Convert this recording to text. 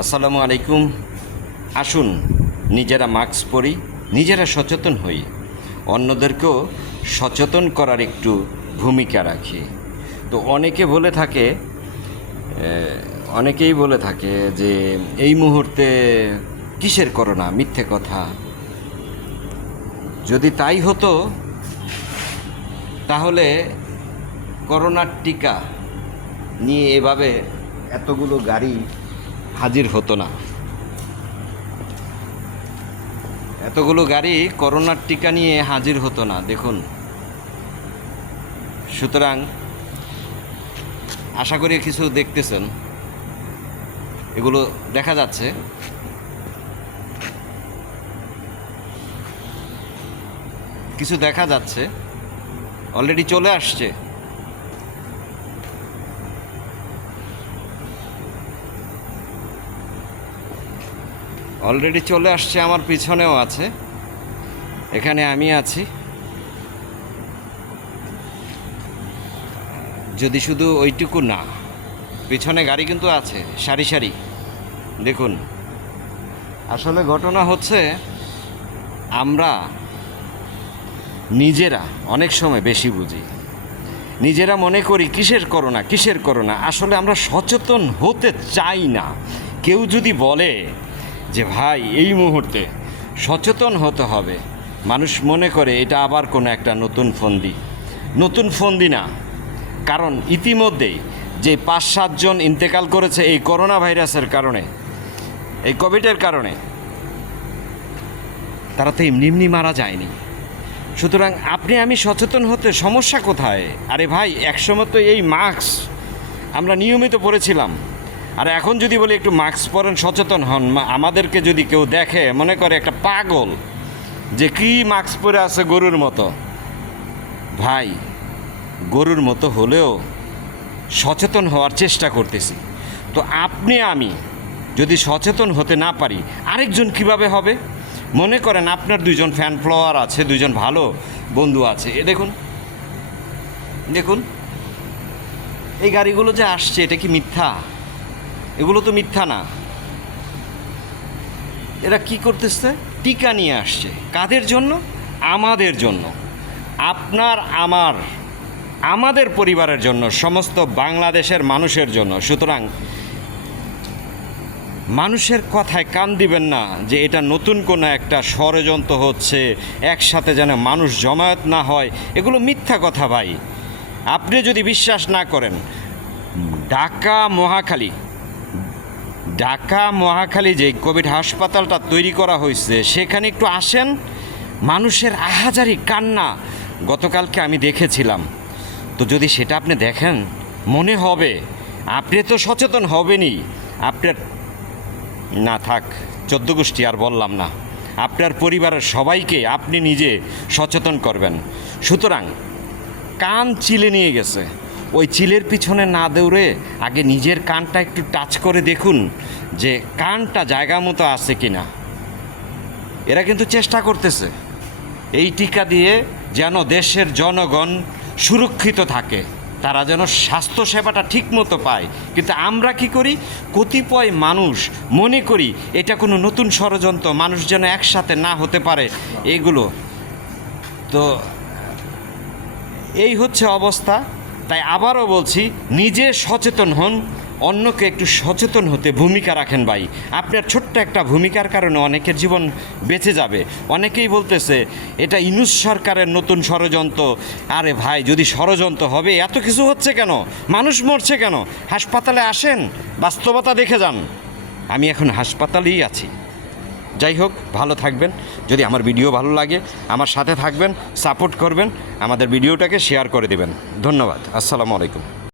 আসসালামু আলাইকুম। আসুন নিজেরা মাস্ক পরি, নিজেরা সচেতন হই, অন্যদেরকেও সচেতন করার একটু ভূমিকা রাখি। তো অনেকেই বলে থাকে যে এই মুহূর্তে কিসের করোনা, মিথ্যে কথা। যদি তাই হতো তাহলে করোনার টিকা নিয়ে এভাবে এতগুলো গাড়ি হাজির হতো না। এতগুলো গাড়ি করোনার টিকা নিয়ে হাজির হতো না, দেখুন। সুতরাং আশা করি কিছু দেখতেছেন, এগুলো দেখা যাচ্ছে। কিছু দেখা যাচ্ছে, অলরেডি চলে আসছে। আমার পিছনেও আছে, এখানে আমি আছি। যদি শুধু ওইটুকু না, পিছনে গাড়ি কিন্তু আছে সারি সারি, দেখুন। আসলে ঘটনা হচ্ছে, আমরা নিজেরা অনেক সময় বেশি বুঝি, নিজেরা মনে করি কিসের করোনা। আসলে আমরা সচেতন হতে চাই না। কেউ যদি বলে যে ভাই এই মুহূর্তে সচেতন হতে হবে, মানুষ মনে করে এটা আবার কোনো একটা নতুন ফন্দি না। কারণ ইতিমধ্যেই যে 5-7 জন ইন্তেকাল করেছে এই করোনা ভাইরাসের কারণে, এই কোভিডের কারণে, তারা তো এমনি মারা যায়নি। সুতরাং আপনি আমি সচেতন হতে সমস্যা কোথায়? আরে ভাই, একসময় তো এই মাস্ক আমরা নিয়মিত পরেছিলাম, আর এখন যদি বলি একটু মাস্ক পরেন, সচেতন হন, আমাদেরকে যদি কেউ দেখে মনে করে একটা পাগল, যে কি মাস্ক পরে আছে গরুর মতো। ভাই, গরুর মতো হলেও সচেতন হওয়ার চেষ্টা করতেছি। তো আপনি আমি যদি সচেতন হতে না পারি, আরেকজন কিভাবে হবে? মনে করেন আপনার 2জন ফ্যান ফলোয়ার আছে, 2জন ভালো বন্ধু আছে। দেখুন এই গাড়িগুলো যে আসছে, এটা কি মিথ্যা? এগুলো তো মিথ্যা না। এরা কি করতেছে? টিকা নিয়ে আসছে। কাদের জন্য? আমাদের জন্য, আপনার আমাদের পরিবারের জন্য, সমস্ত বাংলাদেশের মানুষের জন্য। সুতরাং মানুষের কথায় কান দিবেন না যে এটা নতুন কোনো একটা ষড়যন্ত্র হচ্ছে, একসাথে যেন মানুষ জমায়েত না হয়। এগুলো মিথ্যা কথা ভাই। আপনি যদি বিশ্বাস না করেন, ঢাকা মহাখালী যে কোভিড হাসপাতালটা তৈরি করা হয়েছে, সেখানে একটু আসেন। মানুষের আহাজারি কান্না গতকালকে আমি দেখেছিলাম। তো যদি সেটা আপনি দেখেন, মনে হবে আপনি তো সচেতন হবেনই। আপনার না থাক 14 গোষ্ঠী আর বললাম না, আপনার পরিবারের সবাইকে আপনি নিজে সচেতন করবেন। সুতরাং কান চিলে নিয়ে গেছে, ওই চিলের পিছনে না দৌড়ে আগে নিজের কানটা একটু টাচ করে দেখুন যে কানটা জায়গা মতো আছে কি না। এরা কিন্তু চেষ্টা করতেছে এই টিকা দিয়ে যেন দেশের জনগণ সুরক্ষিত থাকে, তারা যেন স্বাস্থ্যসেবাটা ঠিক মতো পায়। কিন্তু আমরা কি করি? কতিপয় মানুষ মনে করি এটা কোনো নতুন ষড়যন্ত্র, মানুষ যেন একসাথে না হতে পারে। এগুলো তো এই হচ্ছে অবস্থা। তাই আবারও বলছি, নিজে সচেতন হন, অন্যকে একটু সচেতন হতে ভূমিকা রাখেন ভাই। আপনার ছোট্ট একটা ভূমিকার কারণে অনেকের জীবন বেঁচে যাবে। অনেকেই বলতেছে এটা ইউনূস সরকারের নতুন ষড়যন্ত্র। আরে ভাই, যদি ষড়যন্ত্র হবে, এত কিছু হচ্ছে কেন? মানুষ মরছে কেন? হাসপাতালে আসেন, বাস্তবতা দেখে যান। আমি এখন হাসপাতালেই আছি। যাই হোক, ভালো থাকবেন। যদি আমার ভিডিও ভালো লাগে, আমার সাথে থাকবেন, সাপোর্ট করবেন, আমাদের ভিডিওটাকে শেয়ার করে দেবেন। ধন্যবাদ। আসসালামু আলাইকুম।